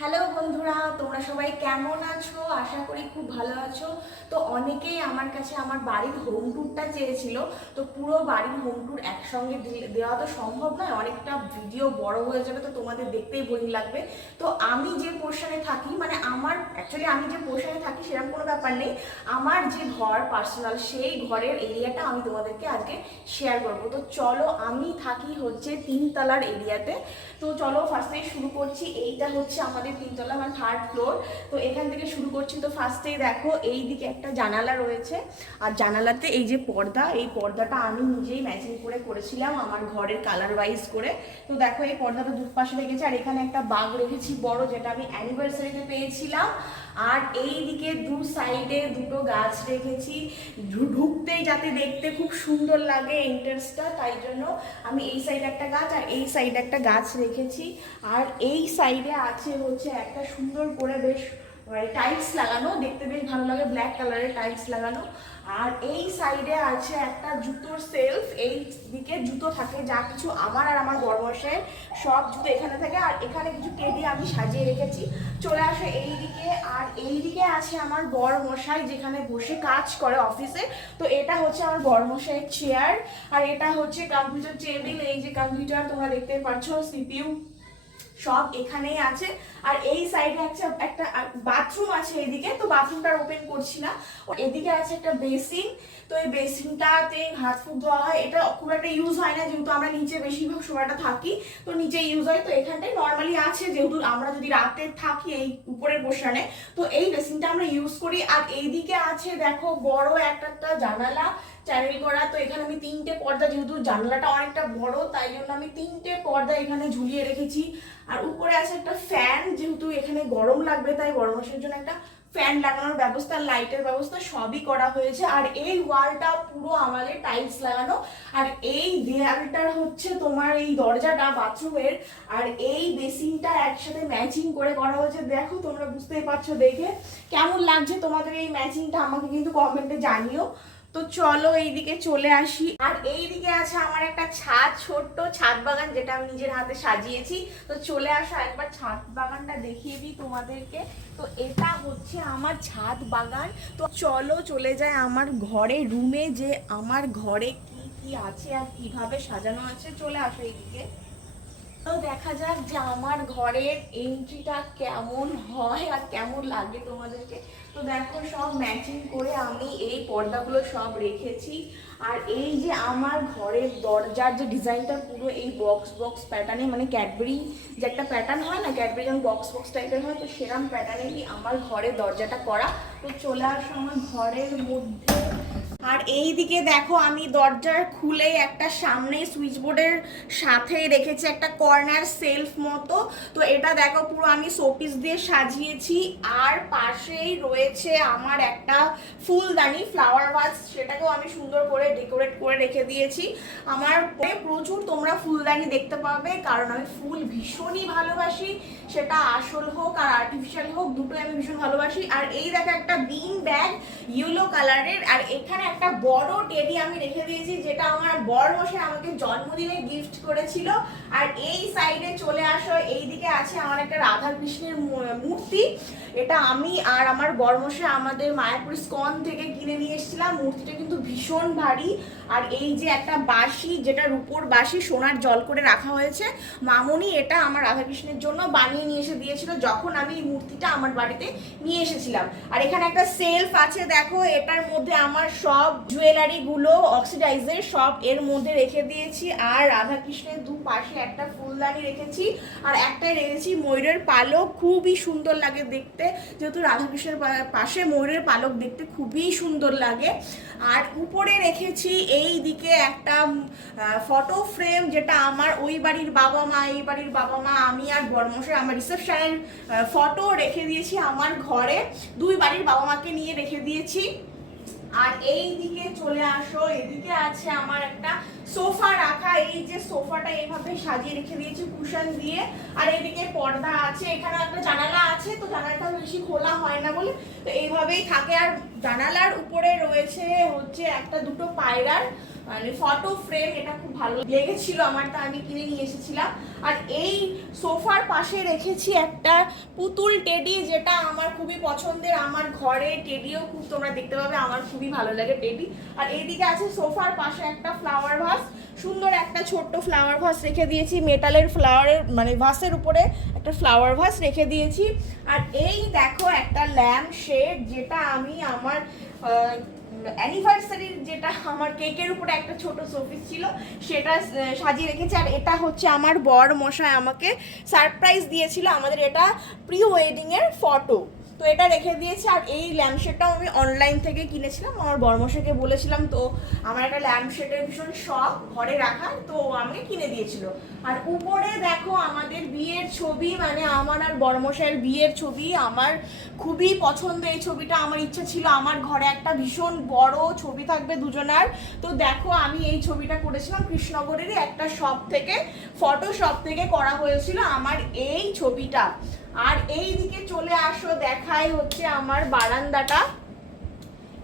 Hello বন্ধুরা, তোমরা সবাই কেমন আছো? আশা করি খুব ভালো আছো। তো অনেকেই আমার কাছে আমার বাড়ির হোম ট্যুরটা চেয়েছিল। তো পুরো বাড়ির হোম ট্যুর একসঙ্গে দেওয়া তো সম্ভব নয়, অনেকটা ভিডিও বড় হয়ে যাবে, তো তোমাদের দেখতেই বোরিং লাগবে। তো আমি যে পোর্শনে থাকি, মানে আমার অ্যাকচুয়ালি আমি যে পোর্শনে থাকি সেরকম কোনো ব্যাপার নেই, আমার যে ঘর পার্সোনাল সেই ঘরের এরিয়াটা আমি তোমাদেরকে আজকে শেয়ার করবো। তো চলো, আমি থাকি হচ্ছে তিনতলার এরিয়াতে। তো চলো ফার্স্টেই শুরু করছি। এইটা হচ্ছে আমাদের তিনতলা, মানে থার্ড ফ্লোর। তো এখান থেকে শুরু করছি। তো ফার্স্টেই দেখো এই দিকে একটা জানালা রয়েছে, আর জানালাতে এই যে পর্দা, এই পর্দাটা আমি নিজেই ম্যাচিং করে করেছিলাম আমার ঘরের কালার ওয়াইজ করে। তো দেখো এই পর্দাটা দুপাশে রেখেছি, আর এখানে একটা বাগ রেখেছি বড়, যেটা আমি অ্যানিভার্সারিতে পেয়েছিলাম। আর এই দিকে দু সাইডে দুটো গাছ রেখেছি, ঢুকতেই যাতে দেখতে খুব সুন্দর লাগে এন্ট্রান্সটা, তাই জন্য আমি এই সাইডে একটা গাছ আর এই সাইডে একটা গাছ রেখেছি। আর এই সাইডে আছে হচ্ছে একটা সুন্দর করে বেশ টাইলস লাগানো, দেখতে বেশ ভালো লাগে, ব্ল্যাক কালারের টাইলস লাগানো। আর এই সাইডে আছে একটা জুতোর সেলফ, এই দিকে জুতো থাকে যা কিছু আমার আর আমার বড়মশাইয়ের, সব জুতো এখানে থাকে। আর এখানে কিছু টেডি আমি সাজিয়ে রেখেছি। চলে আসে এই দিকে, আর এই দিকে আছে আমার বড়মশাই যেখানে বসে কাজ করে অফিসে। তো এটা হচ্ছে আমার বড়মশাইয়ের চেয়ার, আর এটা হচ্ছে কম্পিউটার টেবিল। এই যে কম্পিউটার তোমরা দেখতে পাচ্ছ, সিপিইউ সব এখানেই আছে। আর এই সাইডে একটা বাথরুম আছে এদিকে, তো বাথরুমটা ওপেন করছি না। এদিকে আছে একটা বেসিন, তো এই বেসিনটাতে হাত ফুট ধোয়া হয়। এটা খুব একটা ইউজ হয় না, যেহেতু আমরা নিচে বেশিরভাগ সময়টা থাকি, তো নিচে ইউজ হয়। তো এখানটাই নর্মালি আছে, যেহেতু আমরা যদি রাতে থাকি এই উপরের পোর্শনে, তো এই বেসিনটা আমরা ইউজ করি। আর এইদিকে আছে দেখো বড় একটা জানালা চ্যানেল করা। তো এখানে আমি তিনটে পর্দা, যেহেতু জানলাটা অনেকটা বড় তাই জন্য আমি তিনটে পর্দা এখানে ঝুলিয়ে রেখেছি। আর উপরে আছে একটা ফ্যান, যেহেতু এখানে গরম লাগবে তাই গরমের জন্য একটা ফ্যান লাগানোর ব্যবস্থা, লাইটের ব্যবস্থা সবই করা হয়েছে। আর এই ওয়ালটা পুরো আমাদের টাইলস লাগানো। আর এই দেয়ালটার হচ্ছে তোমার এই দরজাটা বাথরুমের আর এই বেসিনটা একসাথে ম্যাচিং করে করা হয়েছে। দেখো তোমরা বুঝতেই পারছো, দেখে কেমন লাগছে তোমাদের এই ম্যাচিংটা আমাকে কিন্তু কমেন্টে জানিও। তো চলো এইদিকে চলে আসি। আর এইদিকে আছে আমার একটা ছাদ, ছোট্ট ছাদ বাগান, যেটা আমি নিজের হাতে সাজিয়েছি। তো চলে আসো একবার ছাদ বাগানটা দেখিয়ে দিই তোমাদেরকে। তো এটা হচ্ছে আমার ছাদ বাগান। তো চলো চলে যায় আমার ঘরে, রুমে, যে আমার ঘরে কি কি আছে আর কিভাবে সাজানো আছে। চলে আসো এইদিকে। তো দেখা যাক যে আমার ঘরের এন্ট্রিটা কেমন হয় আর কেমন লাগে তোমাদেরকে। তো দেখো সব ম্যাচিং করে আমি এই পর্দাগুলো সব রেখেছি। আর এই যে আমার ঘরের দরজার যে ডিজাইনটা পুরো এই বক্স বক্স প্যাটার্নে, মানে ক্যাডবেরি যে একটা প্যাটার্ন হয় না, ক্যাডবেরি যেমন বক্স বক্স টাইপের হয়, তো সেরকম প্যাটার্নেরই আমার ঘরের দরজাটা করা। তো চলে আসো আমার ঘরের মধ্যে। আর এই দিকে দেখো আমি দরজার খুলে একটা সামনে সুইচ বোর্ডের সাথে রেখেছি একটা কর্নার সেলফ মতো। তো এটা দেখো পুরো আমি শোপিস দিয়ে সাজিয়েছি। আর পাশেই রয়েছে আমার একটা ফুলদানি, ফ্লাওয়ার ভাস, সেটাকেও আমি সুন্দর করে ডেকোরেট করে রেখে দিয়েছি। আমার প্রচুর তোমরা ফুলদানি দেখতে পাবে, কারণ আমি ফুল ভীষণই ভালোবাসি, সেটা আসল হোক আর আর্টিফিশিয়াল হোক, দুটোই আমি ভীষণ ভালোবাসি। আর এই দেখো একটা বিন ব্যাগ ইয়েলো কালারের, আর এখানে একটা বড় টেডি আমি রেখে দিয়েছি, যেটা আমার বড় মশাই আমাকে জন্মদিনে গিফট করেছিল। আর এই সাইডে চলে আসো, এইদিকে আছে আমার একটা রাধা কৃষ্ণের মূর্তি। এটা আমি আর আমার বড় মশাই আমাদের মায়াপুর স্কন থেকে কিনে নিয়ে এসেছিলাম। মূর্তিটা কিন্তু ভীষণ ভারী। আর এই যে একটা বাঁশি, যেটা রূপোর বাঁশি, সোনার জল করে রাখা হয়েছে, মামনি এটা আমার রাধাকৃষ্ণের জন্য বানিয়ে নিয়ে এসে দিয়েছিল যখন আমি এই মূর্তিটা আমার বাড়িতে নিয়ে এসেছিলাম। আর এখানে একটা সেলফ আছে দেখো, এটার মধ্যে আমার সব জুয়েলারি গুলো অক্সিডাইজের সব এর মধ্যে রেখে দিয়েছি। আর রাধাকৃষ্ণের দু পাশে একটা ফুলদানি রেখেছি, আর একটাই রেখেছি ময়ূরের পালক, খুবই সুন্দর লাগে দেখতে, যেহেতু রাধাকৃষ্ণের পাশে ময়ূরের পালক দেখতে খুবই সুন্দর লাগে। আর উপরে রেখেছি এই দিকে একটা ফটো ফ্রেম, যেটা আমার ওই বাড়ির বাবা মা, এই বাড়ির বাবা মা, আমি আর বড়মশাই আমার রিসেপশনের ফটো রেখে দিয়েছি আমার ঘরে, দুই বাড়ির বাবা মাকে নিয়ে রেখে দিয়েছি। আর এই দিকে চলে আসো, এদিকে আছে আমার একটা সোফা রাখা, এই যে সোফাটা এইভাবে সাজিয়ে রেখে দিয়েছি কুশন দিয়ে। আর এইদিকে পর্দা আছে, এখানে একটা জানালা আছে, তো জানালাটা বেশি খোলা হয় না বলে তো এইভাবেই থাকে। আর জানালার উপরে রয়েছে হচ্ছে একটা দুটো পায়রার মানে ফটো ফ্রেম, এটা খুব ভালো লেগেছিল আমার, তা আমি কিনে নিয়ে এসেছিলাম। আর এই সোফার পাশে রেখেছি একটা পুতুল টেডি, যেটা আমার খুবই পছন্দের। আমার ঘরে টেডিও খুব তোমরা দেখতে পাবে, আমার খুবই ভালো লাগে টেডি। আর এইদিকে আছে সোফার পাশে একটা ফ্লাওয়ার ভাস, সুন্দর একটা ছোট্ট ফ্লাওয়ার ভাস রেখে দিয়েছি, মেটালের ফ্লাওয়ারের মানে ভাসের উপরে একটা ফ্লাওয়ার ভাস রেখে দিয়েছি। আর এই দেখো একটা ল্যাম্প শেড, যেটা আমি আমার অ্যানিভার্সারির, যেটা আমার কেকের উপরে একটা ছোট শোপিস ছিল সেটা সাজিয়ে রেখেছি। আর এটা হচ্ছে আমার বর মশাই আমাকে সারপ্রাইজ দিয়েছিল, আমাদের এটা প্রি ওয়েডিং এর ফটো, তো এটা রেখে দিয়েছি। আর এই ল্যাম্পশেডটাও আমি অনলাইন থেকে কিনেছিলাম, আমার বরমশাইকে বলেছিলাম, তো আমার একটা ল্যাম্পশেডের ভীষণ শখ ঘরে রাখার, তো আমাকে কিনে দিয়েছিল। আর উপরে দেখো আমাদের বিয়ের ছবি, মানে আমার আর বরমশাইয়ের বিয়ের ছবি, আমার খুবই পছন্দ এই ছবিটা। আমার ইচ্ছা ছিল আমার ঘরে একটা ভীষণ বড় ছবি থাকবে দুজনার। তো দেখো আমি এই ছবিটা করেছিলাম কৃষ্ণনগরেরই একটা শপ থেকে, ফটো শপ থেকে করা হয়েছিল আমার এই ছবিটা। আর এই দিকে চলে আসো, দেখাই হচ্ছে আমার বারান্দাটা।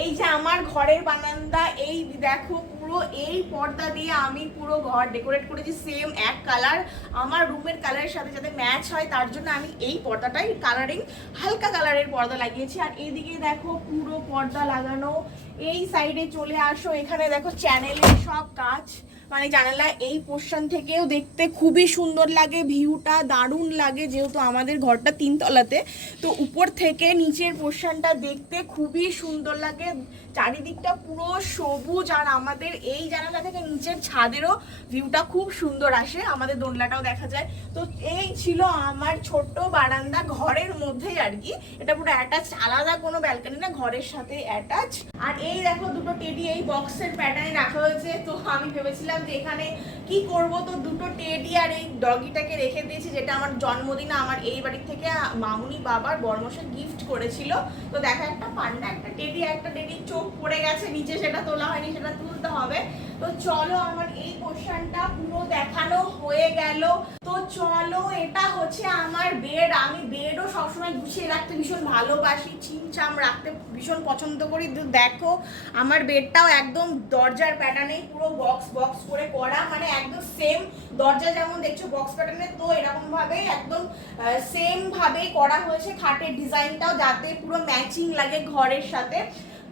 এই যে আমার ঘরের বারান্দা, এই দেখো পুরো এই পর্দা দিয়ে আমি পুরো ঘর ডেকোরেট করেছি, সেম এক কালার, আমার রুমের কালারের সাথে যাতে ম্যাচ হয় তার জন্য আমি এই পর্দাটাই কালারিং হালকা কালারের পর্দা লাগিয়েছি। আর এইদিকে দেখো পুরো পর্দা লাগানো। এই সাইডে চলে আসো, এখানে দেখো চ্যানেলের সব কাজ, মানে জানালা এই পোর্শন থেকেও দেখতে খুবই সুন্দর লাগে, ভিউটা দারুণ লাগে, যেহেতু আমাদের ঘরটা 3 তলাতে, তো উপর থেকে নিচের পোর্শনটা দেখতে খুবই সুন্দর লাগে, চারিদিকটা পুরো সবুজ। আর আমাদের এই জানালা থেকে নিচের ছাদেরও ভিউটা খুব সুন্দর আসে, আমাদের দোলনাটাও দেখা যায়। তো এই ছিল আমার ছোট্ট বারান্দা ঘরের মধ্যেই আর কি, এটা পুরো অ্যাটাচ, আলাদা কোনো ব্যালকনি না, ঘরের সাথে অ্যাটাচ। আর এই দেখো দুটো টেডি এই বক্সের প্যাটার্নে রাখা হয়েছে, তো আমি ভেবেছিলাম যে এখানে কি করব, তো দুটো টেডি আর এই ডগিটাকে রেখে দিয়েছি, যেটা আমার জন্মদিনে আমার এই বাড়ি থেকে মামুনি বাবার বরমশাই গিফট করেছিল। তো দেখো একটা পান্ডা, একটা টেডি, একটা টেডির চোখ পড়ে গেছে নিচে, সেটা তোলা হয়নি, সেটা তুলতে হবে। তো চলো আমার এই পোর্শনটা পুরো দেখানো হয়ে গেল। তো চলো, এটা হচ্ছে আমার বেড, আমি বেডও সবসময় গুছিয়ে রাখতে ভীষণ ভালোবাসি, ছিমছাম রাখতে ভীষণ পছন্দ করি। তো দেখো আমার বেডটাও একদম দরজার প্যাটার্নে পুরো বক্স বক্স করে করা, মানে একদম সেম দরজা যেমন দেখছো বক্স প্যাটার্নে, তো এরকম ভাবে একদম সেম ভাবে করা হয়েছে। খাটের ডিজাইনটাও যাতে পুরো ম্যাচিং লাগে ঘরের সাথে।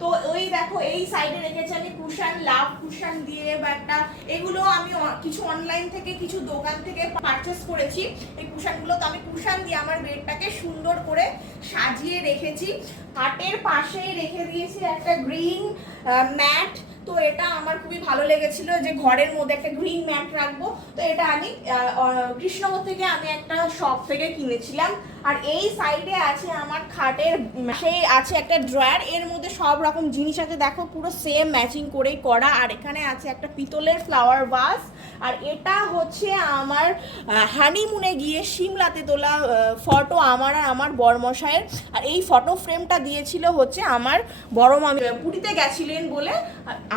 তো ওই দেখো এই সাইডে রেখেছি আমি কুশন, লাভ কুশন দিয়ে বা একটা, এগুলো আমি কিছু অনলাইন থেকে কিছু দোকান থেকে পারচেস করেছি এই কুশনগুলো। তো আমি কুশন দিয়ে আমার বেডটাকে সুন্দর করে সাজিয়ে রেখেছি। খাটের পাশেই রেখে দিয়েছি একটা গ্রিন ম্যাট, তো এটা আমার খুবই ভালো লেগেছিল যে ঘরের মধ্যে একটা গ্রিন ম্যাট রাখবো, তো এটা আমি কৃষ্ণনগর থেকে আমি একটা শপ থেকে কিনেছিলাম। আর এই সাইডে আছে আমার খাটের সেই আছে একটা ড্রয়ার, এর মধ্যে সব রকম জিনিস আছে, দেখো পুরো সেম ম্যাচিং করেই করা। আর এখানে আছে একটা পিতলের ফ্লাওয়ার ভাস, আর এটা হচ্ছে আমার হানিমুনে গিয়ে সিমলাতে তোলা ফটো, আমার আর আমার বরমশাইয়ের। আর এই ফটো ফ্রেমটা দিয়েছিল হচ্ছে আমার বড় মামি, পুরীতে গেছিলেন বলে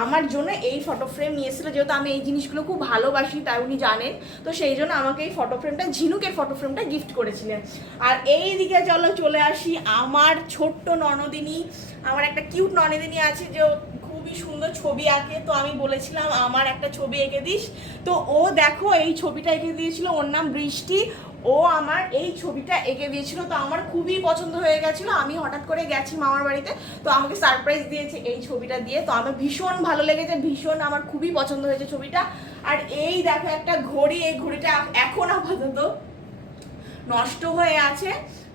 আমার জন্য এই ফটো ফ্রেম নিয়েছিল, যেহেতু আমি এই জিনিসগুলো খুব ভালোবাসি তাই উনি জানেন, তো সেই জন্য আমাকে এই ফটো ফ্রেমটা, ঝিনুকের ফটো ফ্রেমটা গিফট করেছিলেন। আর এই দিকে চলে আসি, আমার ছোট্ট ননদিনী, আমার একটা কিউট ননদিনী আছে যে খুবই সুন্দর ছবি আঁকে, তো আমি বলেছিলাম আমার একটা ছবি এঁকে দিস, তো ও দেখো এই ছবিটা এঁকে দিয়েছিল, ওর নাম বৃষ্টি, ও আমার এই ছবিটা এঁকে দিয়েছিল, তো আমার খুবই পছন্দ হয়ে গেছিলো। আমি হঠাৎ করে গেছি মামার বাড়িতে, তো আমাকে সারপ্রাইজ দিয়েছে এই ছবিটা দিয়ে, তো আমার ভীষণ ভালো লেগেছে, ভীষণ আমার খুবই পছন্দ হয়েছে ছবিটা। আর এই দেখো একটা ঘড়ি, এই ঘড়িটা এখন আপাতত নষ্ট হয়ে আছে,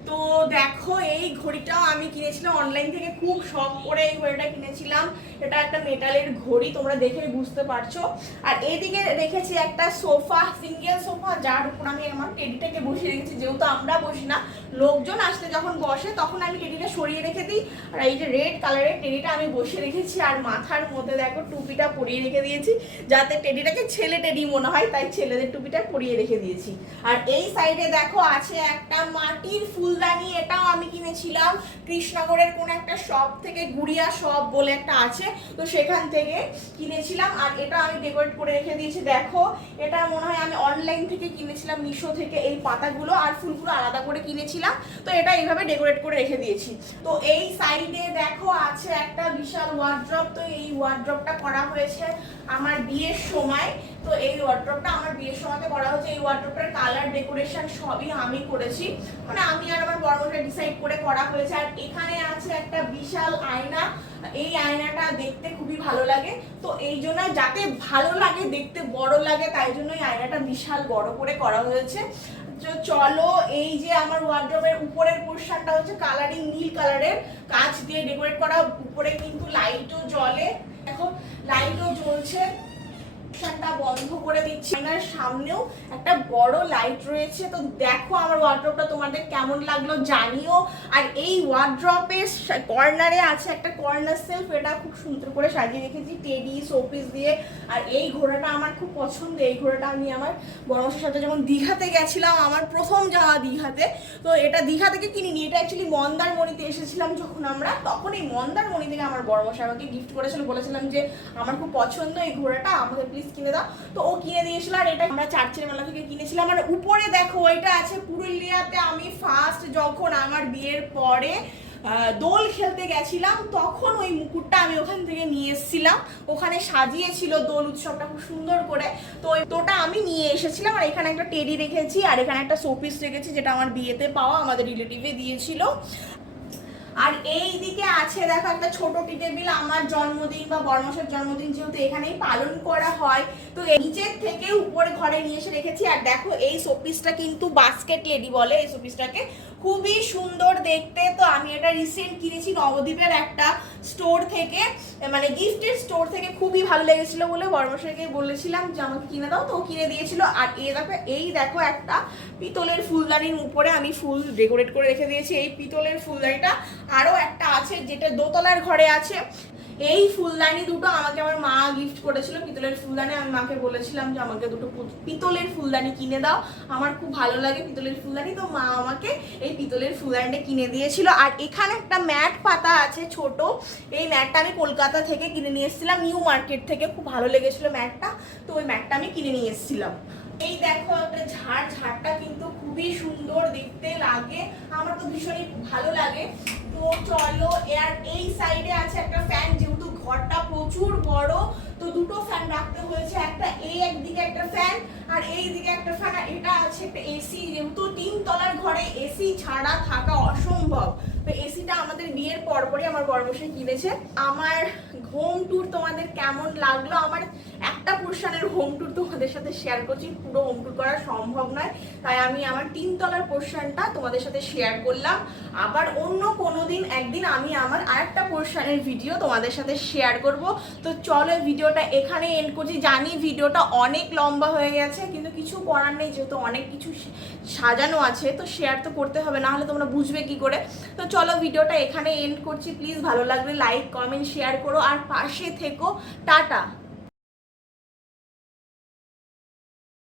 তো দেখো এই ঘড়িটাও আমি কিনেছিলাম অনলাইন থেকে, খুব শখ করে এই ঘড়িটা কিনেছিলাম, এটা একটা মেটালের ঘড়ি, তোমরা দেখে বুঝতে পারছো। আর এইদিকে রেখেছি একটা সোফা, সিঙ্গেল সোফা, যার উপর আমি আমার টেডিটাকে বসিয়ে রেখেছি, যেহেতু আমরা বসি না, লোকজন আসলে যখন বসে তখন আমি টেডিটা সরিয়ে রেখে দিই। আর এই যে রেড কালারের টেডিটা আমি বসিয়ে রেখেছি, আর মাথার মধ্যে দেখো টুপিটা পরিয়ে রেখে দিয়েছি, যাতে টেডিটাকে ছেলে টেডি মনে হয়, তাই ছেলেদের টুপিটা পরিয়ে রেখে দিয়েছি। আর এই সাইডে দেখো আছে একটা মাটির ফুল ফুলদানি, এটাও আমি কিনেছিলাম কৃষ্ণনগরের কোন একটা শপ থেকে, গুড়িয়া শপ বলে একটা আছে, তো সেখান থেকে কিনেছিলাম। আর এটা আমি ডেকোরেট করে রেখে দিয়েছি। দেখো এটা মনে হয় আমি অনলাইন থেকে কিনেছিলাম, মিশো থেকে। এই পাতাগুলো আর ফুলগুলো আলাদা করে কিনেছিলাম, তো এটা এইভাবে ডেকোরেট করে রেখে দিয়েছি। তো এই সাইডে দেখো আছে একটা বিশাল ওয়ার্ড্রপ। তো এই ওয়ার্ড্রপটা করা হয়েছে আমার বিয়ের সময়। তো এই ওয়ার্ড্রপটা আমার বিয়ের সময়তে করা হয়েছে। এই ওয়ার্ড্রপটার কালার ডেকোরেশন সবই আমি করেছি, মানে আমি আর আমার বড়মশাই ডিসাইড করে করা হয়েছে। আর এখানে আছে একটা বিশাল আয়না। এই আয়নাটা দেখতে খুবই ভালো লাগে, তো এই জন্য যাতে ভালো লাগে দেখতে, বড় লাগে, তাই জন্য এই আয়নাটা বিশাল বড় করে করা হয়েছে। চলো, এই যে আমার ওয়ার্ড্রোবের উপরের পোরশনটা হচ্ছে কালারিং নীল কালারের কাঁচ দিয়ে ডেকোরেট করা। উপরে কিন্তু লাইটও জ্বলে, দেখো লাইটও জ্বলছে। বন্ধ করে দিচ্ছি। আয়নার সামনেও একটা বড় লাইট রয়েছে। তো দেখো আমার ওয়ার্ড্রপটা তোমাদের কেমন লাগলো জানিও। আর এই ওয়ার্ড্রপের কর্নারে আছে একটা কর্নার সেলফ, এটা খুব সুন্দর করে সাজিয়ে রেখেছি টেডি শোপিস দিয়ে। আর এই ঘোড়াটা আমার খুব পছন্দ। এই ঘোড়াটা আমি আমার বড়মাসের সাথে যখন দীঘাতে গেছিলাম, আমার প্রথম যাওয়া দীঘাতে, তো এটা দীঘা থেকে কিনিনি, এটা অ্যাকচুয়ালি মন্দারমণিতে এসেছিলাম যখন আমরা, তখন এই মন্দারমণি থেকে আমার বড়মশাই আমাকে গিফট করেছিল। বলেছিলাম যে আমার খুব পছন্দ এই ঘোড়াটা, আমাকে প্লিজ কিনে দাও। তো ও কিনে দিয়েছিল। আর এটা আমরা চার্চের মেলা থেকে কিনেছিলাম। আর উপরে দেখো এটা আছে পুরুলিয়াতে। আমি ফার্স্ট যখন আমার বিয়ের পরে দোল খেলতে গেছিলাম, তখন ওই মুকুটটা আমি ওখান থেকে নিয়ে এসেছিলাম। ওখানে সাজিয়েছিল দোল উৎসবটা খুব সুন্দর করে, তো ওটা আমি নিয়ে এসেছিলাম। আর এখানে একটা টেডি রেখেছি, আর এখানে একটা শোপিস রেখেছি, যেটা আমার বিয়েতে পাওয়া, আমাদের রিলেটিভে দিয়েছিল। আর এই দিকে আছে দেখো একটা ছোট টি টেবিল। আমার জন্মদিন বা বড়মাসের জন্মদিন যেহেতু এখানেই পালন করা হয়, তো নিচের থেকে উপরে ঘরে নিয়ে এসে রেখেছি। আর দেখো এই শোপিসটা কিন্তু বাস্কেট লেডি বলে এই শোপিসটাকে, খুবই সুন্দর দেখতে। তো আমি এটা রিসেন্ট কিনেছি নবদ্বীপের একটা স্টোর থেকে, মানে গিফটের স্টোর থেকে। খুবই ভালো লেগেছিল বলে বড়মশাইকে বলেছিলাম যে আমাকে কিনে দাও, তো ও কিনে দিয়েছিল। আর এই দেখো একটা পিতলের ফুলদানির উপরে আমি ফুল ডেকোরেট করে রেখে দিয়েছি। এই পিতলের ফুলদানিটা আরো একটা আছে, যেটা দোতলার ঘরে আছে। এই ফুলদানি দুটো আমাকে আমার মা গিফট করেছিল, পিতলের ফুলদানি। আমি মাকে বলেছিলাম যে আমাকে দুটো পিতলের ফুলদানি কিনে দাও, আমার খুব ভালো লাগে পিতলের ফুলদানি। তো মা আমাকে এই পিতলের ফুলদানিটা কিনে দিয়েছিল। আর এখানে একটা ম্যাট পাতা আছে ছোট, এই ম্যাটটা আমি কলকাতা থেকে কিনে নিয়ে এসেছিলাম, নিউ মার্কেট থেকে। খুব ভালো লেগেছিল ম্যাটটা, তো ওই ম্যাটটা আমি কিনে নিয়ে এসেছিলাম। এই দেখো একটা ঝাড়টা কিন্তু খুবই সুন্দর দেখতে লাগে, আমার তো ভীষণই ভালো লাগে। তো চলো, আর এই সাইডে আছে একটা ফ্যান, যেহেতু ঘরটা প্রচুর বড়, তো দুটো ফ্যান রাখতে হয়েছে, একটা এই একদিকে একটা ফ্যান আর এই দিকে একটা ফ্যান। আর এটা আছে একটা এসি, যেহেতু 3 তলার ঘরে এসি ছাড়া থাকা অসম্ভব, তো এসিটা আমাদের বিয়ের পরপরই আমার বড়মশাই কিনেছে। আমার হোম ট্যুর তোমাদের কেমন লাগলো? আমার একটা পোর্শনের হোম ট্যুর তোমাদের সাথে শেয়ার করছি, পুরো হোম ট্যুর করা সম্ভব নয়, তাই আমি আমার 3 তলার পোর্শনটা তোমাদের সাথে শেয়ার করলাম। আবার অন্য কোনো দিন একদিন আমি আমার আরেকটা পোর্শনের ভিডিও তোমাদের সাথে শেয়ার করব। তো চলো ভিডিওটা এখানে এন্ড করছি। জানি ভিডিওটা অনেক লম্বা হয়ে গেছে, কিন্তু কিছু করার নেই, যেহেতু অনেক কিছু সাজানো আছে, তো শেয়ার তো করতে হবে, না হলে তোমরা বুঝবে কি করে। তো চলো ভিডিওটা এখানে এন্ড করছি। প্লিজ ভালো লাগলে লাইক কমেন্ট শেয়ার করো, আর পাশে থেকো। টাটা।